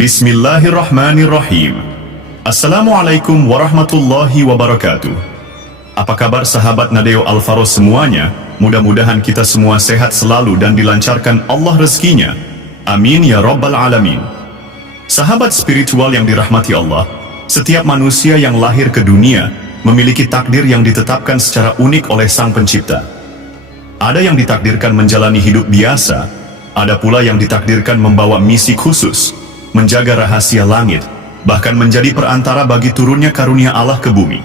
Bismillahirrahmanirrahim. Assalamualaikum warahmatullahi wabarakatuh. Apa kabar sahabat Nadeo Alfaros semuanya? Mudah-mudahan kita semua sehat selalu dan dilancarkan Allah rezekinya. Amin ya rabbal alamin. Sahabat spiritual yang dirahmati Allah, setiap manusia yang lahir ke dunia memiliki takdir yang ditetapkan secara unik oleh Sang Pencipta. Ada yang ditakdirkan menjalani hidup biasa, ada pula yang ditakdirkan membawa misi khusus, menjaga rahasia langit, bahkan menjadi perantara bagi turunnya karunia Allah ke bumi.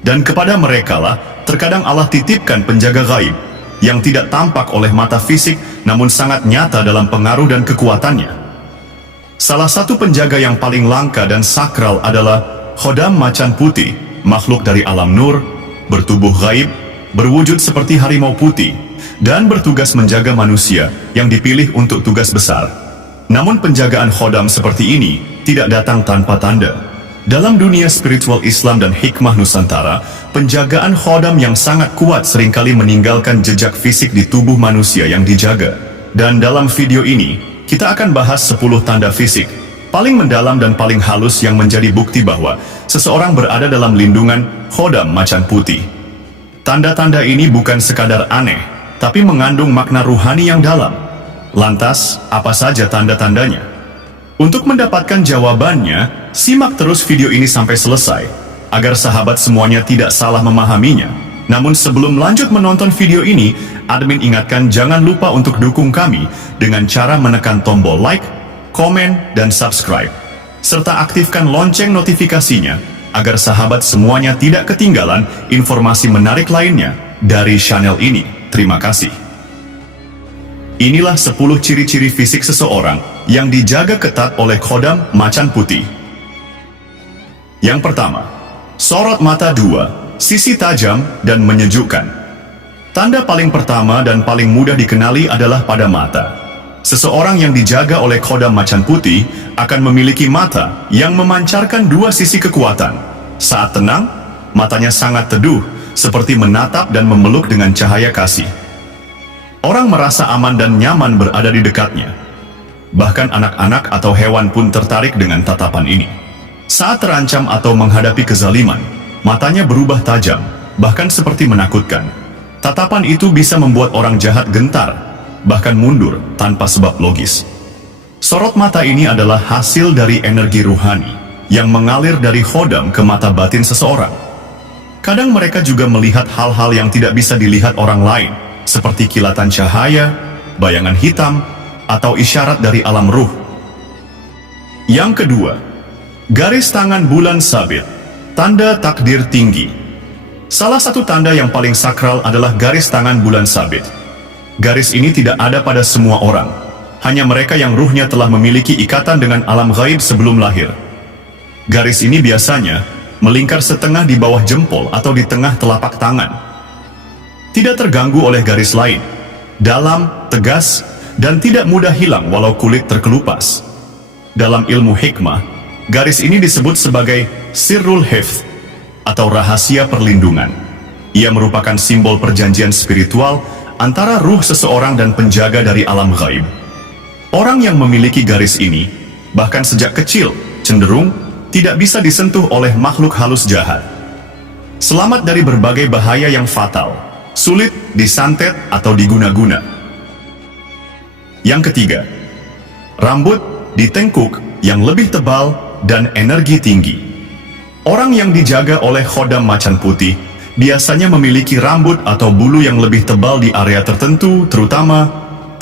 Dan kepada merekalah terkadang Allah titipkan penjaga gaib yang tidak tampak oleh mata fisik namun sangat nyata dalam pengaruh dan kekuatannya. Salah satu penjaga yang paling langka dan sakral adalah Khodam Macan Putih, makhluk dari alam nur, bertubuh gaib, berwujud seperti harimau putih, dan bertugas menjaga manusia yang dipilih untuk tugas besar. Namun penjagaan Khodam seperti ini tidak datang tanpa tanda. Dalam dunia spiritual Islam dan hikmah Nusantara, penjagaan Khodam yang sangat kuat seringkali meninggalkan jejak fisik di tubuh manusia yang dijaga. Dan dalam video ini, kita akan bahas 10 tanda fisik paling mendalam dan paling halus yang menjadi bukti bahwa seseorang berada dalam lindungan Khodam Macan Putih. Tanda-tanda ini bukan sekadar aneh, tapi mengandung makna ruhani yang dalam. Lantas, apa saja tanda-tandanya? Untuk mendapatkan jawabannya, simak terus video ini sampai selesai, agar sahabat semuanya tidak salah memahaminya. Namun sebelum lanjut menonton video ini, admin ingatkan jangan lupa untuk dukung kami dengan cara menekan tombol like, komen, dan subscribe. Serta aktifkan lonceng notifikasinya, agar sahabat semuanya tidak ketinggalan informasi menarik lainnya dari channel ini. Terima kasih. Inilah 10 ciri-ciri fisik seseorang yang dijaga ketat oleh Khodam Macan Putih. Yang pertama, sorot mata 2, sisi tajam dan menyejukkan. Tanda paling pertama dan paling mudah dikenali adalah pada mata. Seseorang yang dijaga oleh Khodam Macan Putih akan memiliki mata yang memancarkan 2 sisi kekuatan. Saat tenang, matanya sangat teduh, seperti menatap dan memeluk dengan cahaya kasih. Orang merasa aman dan nyaman berada di dekatnya. Bahkan anak-anak atau hewan pun tertarik dengan tatapan ini. Saat terancam atau menghadapi kezaliman, matanya berubah tajam, bahkan seperti menakutkan. Tatapan itu bisa membuat orang jahat gentar, bahkan mundur tanpa sebab logis. Sorot mata ini adalah hasil dari energi ruhani yang mengalir dari Khodam ke mata batin seseorang. Kadang mereka juga melihat hal-hal yang tidak bisa dilihat orang lain, seperti kilatan cahaya, bayangan hitam, atau isyarat dari alam ruh. Yang kedua, garis tangan bulan sabit, tanda takdir tinggi. Salah satu tanda yang paling sakral adalah garis tangan bulan sabit. Garis ini tidak ada pada semua orang, hanya mereka yang ruhnya telah memiliki ikatan dengan alam gaib sebelum lahir. Garis ini biasanya melingkar setengah di bawah jempol atau di tengah telapak tangan. Tidak terganggu oleh garis lain, dalam, tegas, dan tidak mudah hilang walau kulit terkelupas. Dalam ilmu hikmah, garis ini disebut sebagai sirrul hifz atau rahasia perlindungan. Ia merupakan simbol perjanjian spiritual antara ruh seseorang dan penjaga dari alam gaib. Orang yang memiliki garis ini, bahkan sejak kecil, cenderung tidak bisa disentuh oleh makhluk halus jahat. Selamat dari berbagai bahaya yang fatal, sulit disantet atau diguna-guna. Yang ketiga, rambut ditengkuk yang lebih tebal dan energi tinggi. Orang yang dijaga oleh Khodam Macan Putih biasanya memiliki rambut atau bulu yang lebih tebal di area tertentu, terutama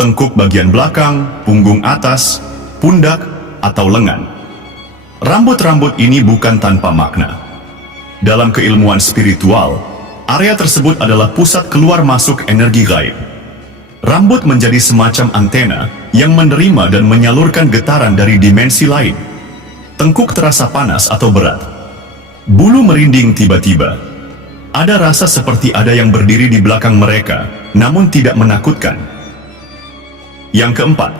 tengkuk bagian belakang, punggung atas, pundak, atau lengan. Rambut-rambut ini bukan tanpa makna. Dalam keilmuan spiritual, area tersebut adalah pusat keluar masuk energi gaib. Rambut menjadi semacam antena yang menerima dan menyalurkan getaran dari dimensi lain. Tengkuk terasa panas atau berat. Bulu merinding tiba-tiba. Ada rasa seperti ada yang berdiri di belakang mereka, namun tidak menakutkan. Yang keempat,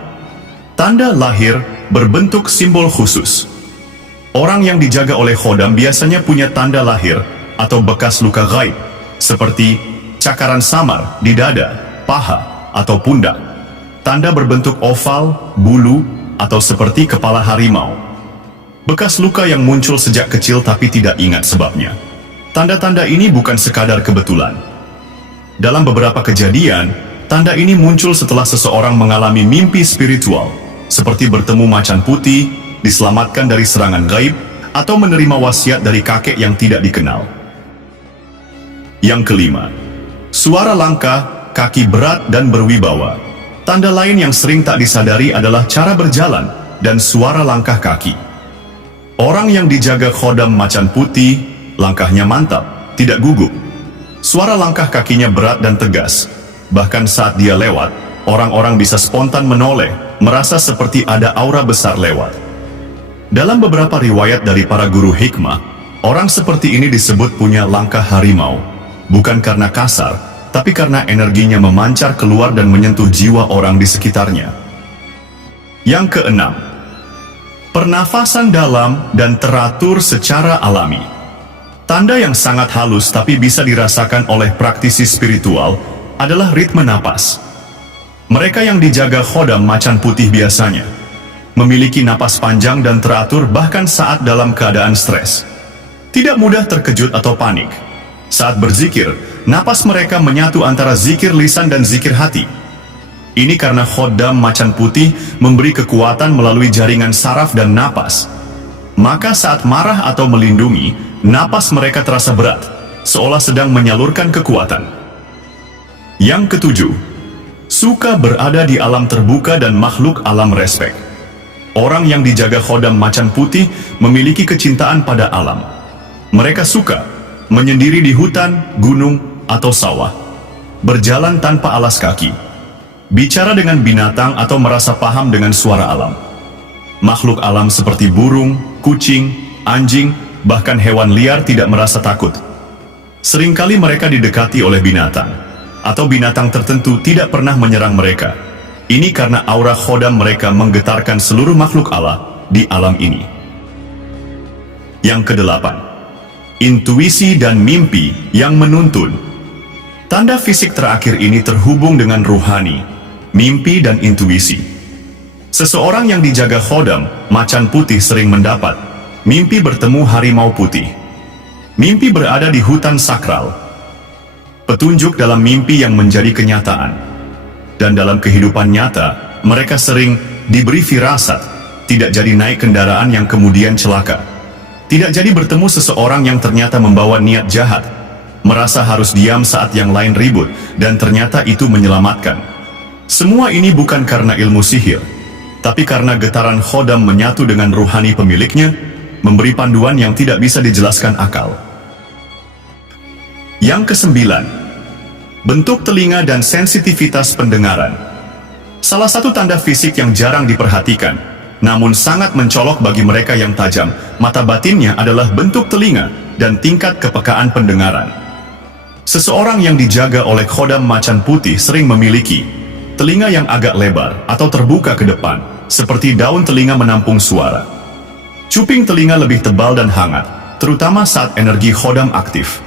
tanda lahir berbentuk simbol khusus. Orang yang dijaga oleh Khodam biasanya punya tanda lahir atau bekas luka gaib, seperti cakaran samar di dada, paha, atau pundak. Tanda berbentuk oval, bulu, atau seperti kepala harimau. Bekas luka yang muncul sejak kecil tapi tidak ingat sebabnya. Tanda-tanda ini bukan sekadar kebetulan. Dalam beberapa kejadian, tanda ini muncul setelah seseorang mengalami mimpi spiritual, seperti bertemu macan putih, diselamatkan dari serangan gaib, atau menerima wasiat dari kakek yang tidak dikenal. Yang kelima, suara langkah, kaki berat dan berwibawa. Tanda lain yang sering tak disadari adalah cara berjalan dan suara langkah kaki. Orang yang dijaga khodam macan putih, langkahnya mantap, tidak gugup. Suara langkah kakinya berat dan tegas. Bahkan saat dia lewat, orang-orang bisa spontan menoleh, merasa seperti ada aura besar lewat. Dalam beberapa riwayat dari para guru hikmah, orang seperti ini disebut punya langkah harimau. Bukan karena kasar, tapi karena energinya memancar keluar dan menyentuh jiwa orang di sekitarnya. Yang keenam, pernafasan dalam dan teratur secara alami. Tanda yang sangat halus tapi bisa dirasakan oleh praktisi spiritual adalah ritme napas. Mereka yang dijaga khodam macan putih biasanya memiliki napas panjang dan teratur bahkan saat dalam keadaan stres. Tidak mudah terkejut atau panik. Saat berzikir, napas mereka menyatu antara zikir lisan dan zikir hati. Ini karena khodam macan putih memberi kekuatan melalui jaringan saraf dan napas. Maka saat marah atau melindungi, napas mereka terasa berat, seolah sedang menyalurkan kekuatan. Yang ketujuh, suka berada di alam terbuka dan makhluk alam respek. Orang yang dijaga khodam macan putih memiliki kecintaan pada alam. Mereka suka menyendiri di hutan, gunung, atau sawah, berjalan tanpa alas kaki, bicara dengan binatang atau merasa paham dengan suara alam. Makhluk alam seperti burung, kucing, anjing, bahkan hewan liar tidak merasa takut. Seringkali mereka didekati oleh binatang, atau binatang tertentu tidak pernah menyerang mereka. Ini karena aura khodam mereka menggetarkan seluruh makhluk Allah di alam ini. Yang kedelapan, intuisi dan mimpi yang menuntun. Tanda fisik terakhir ini terhubung dengan ruhani, mimpi dan intuisi. Seseorang yang dijaga khodam macan putih sering mendapat mimpi bertemu harimau putih. Mimpi berada di hutan sakral. Petunjuk dalam mimpi yang menjadi kenyataan. Dan dalam kehidupan nyata, mereka sering diberi firasat, tidak jadi naik kendaraan yang kemudian celaka. Tidak jadi bertemu seseorang yang ternyata membawa niat jahat, merasa harus diam saat yang lain ribut, dan ternyata itu menyelamatkan. Semua ini bukan karena ilmu sihir, tapi karena getaran khodam menyatu dengan ruhani pemiliknya, memberi panduan yang tidak bisa dijelaskan akal. Yang kesembilan, bentuk telinga dan sensitivitas pendengaran. Salah satu tanda fisik yang jarang diperhatikan, namun sangat mencolok bagi mereka yang tajam mata batinnya adalah bentuk telinga dan tingkat kepekaan pendengaran. Seseorang yang dijaga oleh khodam macan putih sering memiliki telinga yang agak lebar atau terbuka ke depan, seperti daun telinga menampung suara. Cuping telinga lebih tebal dan hangat, terutama saat energi khodam aktif.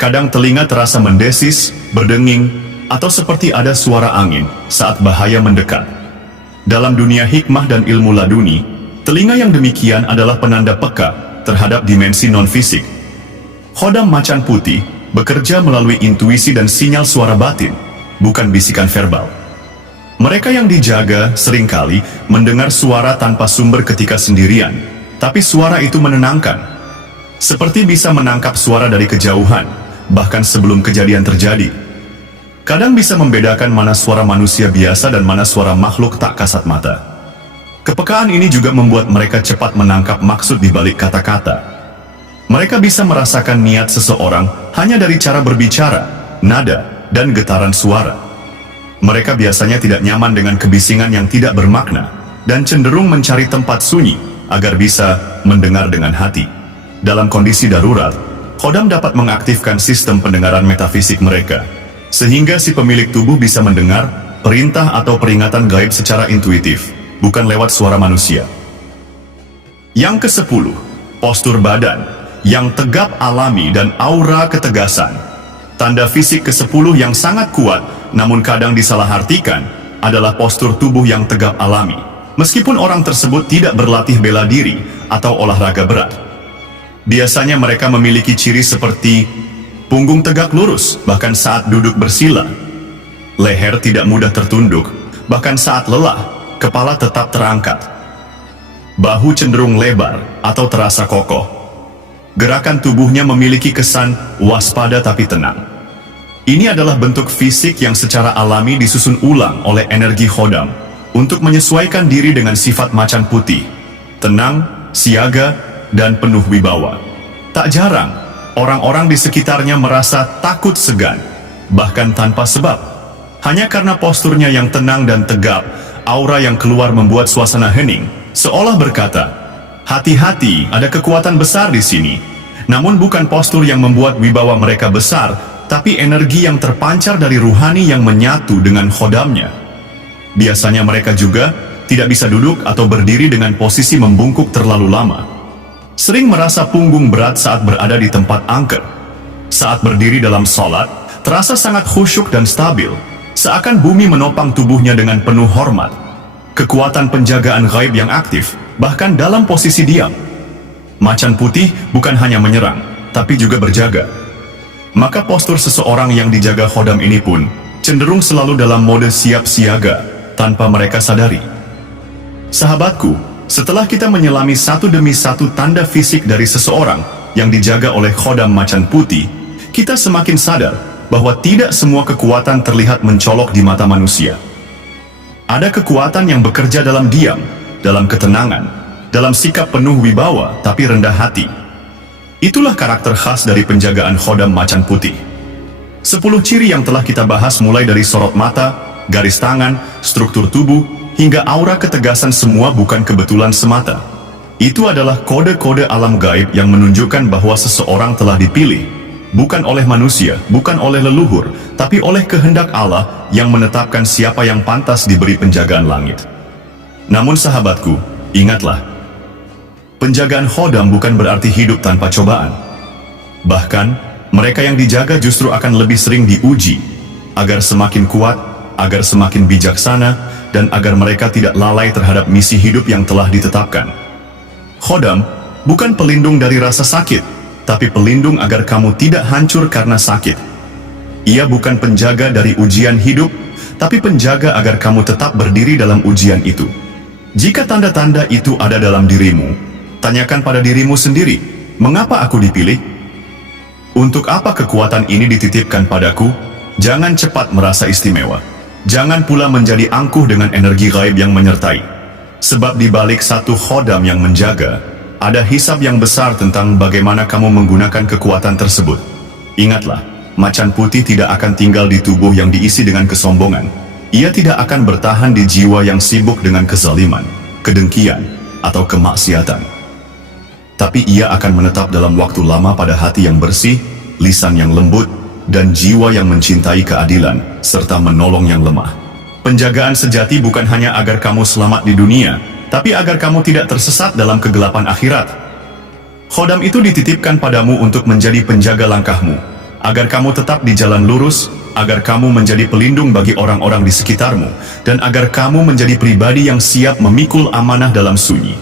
Kadang telinga terasa mendesis, berdenging, atau seperti ada suara angin saat bahaya mendekat. Dalam dunia hikmah dan ilmu laduni, telinga yang demikian adalah penanda peka terhadap dimensi non-fisik. Khodam macan putih bekerja melalui intuisi dan sinyal suara batin, bukan bisikan verbal. Mereka yang dijaga seringkali mendengar suara tanpa sumber ketika sendirian, tapi suara itu menenangkan. Seperti bisa menangkap suara dari kejauhan, bahkan sebelum kejadian terjadi. Kadang bisa membedakan mana suara manusia biasa dan mana suara makhluk tak kasat mata. Kepekaan ini juga membuat mereka cepat menangkap maksud di balik kata-kata. Mereka bisa merasakan niat seseorang hanya dari cara berbicara, nada, dan getaran suara. Mereka biasanya tidak nyaman dengan kebisingan yang tidak bermakna, dan cenderung mencari tempat sunyi agar bisa mendengar dengan hati. Dalam kondisi darurat, khodam dapat mengaktifkan sistem pendengaran metafisik mereka, sehingga si pemilik tubuh bisa mendengar perintah atau peringatan gaib secara intuitif, bukan lewat suara manusia. Yang ke-10, postur badan yang tegap alami dan aura ketegasan. Tanda fisik ke-10 yang sangat kuat, namun kadang disalahartikan, adalah postur tubuh yang tegap alami, meskipun orang tersebut tidak berlatih bela diri atau olahraga berat. Biasanya mereka memiliki ciri seperti punggung tegak lurus bahkan saat duduk bersila, leher tidak mudah tertunduk bahkan saat lelah, kepala tetap terangkat, bahu cenderung lebar atau terasa kokoh. Gerakan tubuhnya memiliki kesan waspada tapi tenang. Ini adalah bentuk fisik yang secara alami disusun ulang oleh energi khodam untuk menyesuaikan diri dengan sifat macan putih, tenang, siaga, dan penuh wibawa. Tak jarang, orang-orang di sekitarnya merasa takut segan, bahkan tanpa sebab. Hanya karena posturnya yang tenang dan tegap, aura yang keluar membuat suasana hening, seolah berkata, hati-hati, ada kekuatan besar di sini. Namun bukan postur yang membuat wibawa mereka besar, tapi energi yang terpancar dari ruhani yang menyatu dengan khodamnya. Biasanya mereka juga tidak bisa duduk atau berdiri dengan posisi membungkuk terlalu lama. Sering merasa punggung berat saat berada di tempat angker. Saat berdiri dalam sholat, terasa sangat khusyuk dan stabil, seakan bumi menopang tubuhnya dengan penuh hormat. Kekuatan penjagaan gaib yang aktif, bahkan dalam posisi diam. Macan putih bukan hanya menyerang, tapi juga berjaga. Maka postur seseorang yang dijaga khodam ini pun cenderung selalu dalam mode siap siaga tanpa mereka sadari. Sahabatku, setelah kita menyelami satu demi satu tanda fisik dari seseorang yang dijaga oleh khodam macan putih, kita semakin sadar bahwa tidak semua kekuatan terlihat mencolok di mata manusia. Ada kekuatan yang bekerja dalam diam, dalam ketenangan, dalam sikap penuh wibawa tapi rendah hati. Itulah karakter khas dari penjagaan khodam macan putih. 10 ciri yang telah kita bahas mulai dari sorot mata, garis tangan, struktur tubuh, hingga aura ketegasan semua bukan kebetulan semata. Itu adalah kode-kode alam gaib yang menunjukkan bahwa seseorang telah dipilih, bukan oleh manusia, bukan oleh leluhur, tapi oleh kehendak Allah yang menetapkan siapa yang pantas diberi penjagaan langit. Namun sahabatku, ingatlah, penjagaan khodam bukan berarti hidup tanpa cobaan. Bahkan, mereka yang dijaga justru akan lebih sering diuji, agar semakin kuat, agar semakin bijaksana, dan agar mereka tidak lalai terhadap misi hidup yang telah ditetapkan. Khodam bukan pelindung dari rasa sakit, tapi pelindung agar kamu tidak hancur karena sakit. Ia bukan penjaga dari ujian hidup, tapi penjaga agar kamu tetap berdiri dalam ujian itu. Jika tanda-tanda itu ada dalam dirimu, tanyakan pada dirimu sendiri, mengapa aku dipilih? Untuk apa kekuatan ini dititipkan padaku? Jangan cepat merasa istimewa. Jangan pula menjadi angkuh dengan energi gaib yang menyertai. Sebab di balik satu khodam yang menjaga, ada hisab yang besar tentang bagaimana kamu menggunakan kekuatan tersebut. Ingatlah, macan putih tidak akan tinggal di tubuh yang diisi dengan kesombongan. Ia tidak akan bertahan di jiwa yang sibuk dengan kezaliman, kedengkian, atau kemaksiatan. Tapi ia akan menetap dalam waktu lama pada hati yang bersih, lisan yang lembut, dan jiwa yang mencintai keadilan, serta menolong yang lemah. Penjagaan sejati bukan hanya agar kamu selamat di dunia, tapi agar kamu tidak tersesat dalam kegelapan akhirat. Khodam itu dititipkan padamu untuk menjadi penjaga langkahmu, agar kamu tetap di jalan lurus, agar kamu menjadi pelindung bagi orang-orang di sekitarmu, dan agar kamu menjadi pribadi yang siap memikul amanah dalam sunyi.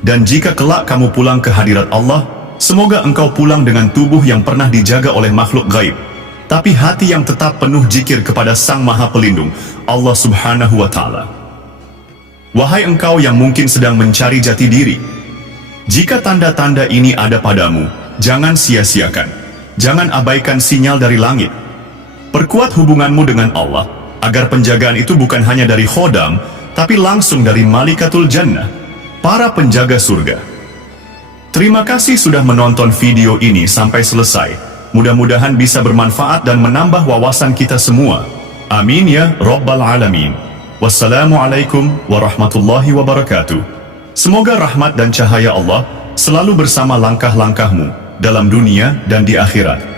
Dan jika kelak kamu pulang ke hadirat Allah, semoga engkau pulang dengan tubuh yang pernah dijaga oleh makhluk gaib, tapi hati yang tetap penuh zikir kepada Sang Maha Pelindung, Allah Subhanahu wa Ta'ala. Wahai engkau yang mungkin sedang mencari jati diri, jika tanda-tanda ini ada padamu, jangan sia-siakan, jangan abaikan sinyal dari langit. Perkuat hubunganmu dengan Allah, agar penjagaan itu bukan hanya dari khodam, tapi langsung dari Malikatul Jannah, para penjaga surga. Terima kasih sudah menonton video ini sampai selesai. Mudah-mudahan bisa bermanfaat dan menambah wawasan kita semua. Amin ya Rabbal Alamin. Wassalamualaikum warahmatullahi wabarakatuh. Semoga rahmat dan cahaya Allah selalu bersama langkah-langkahmu dalam dunia dan di akhirat.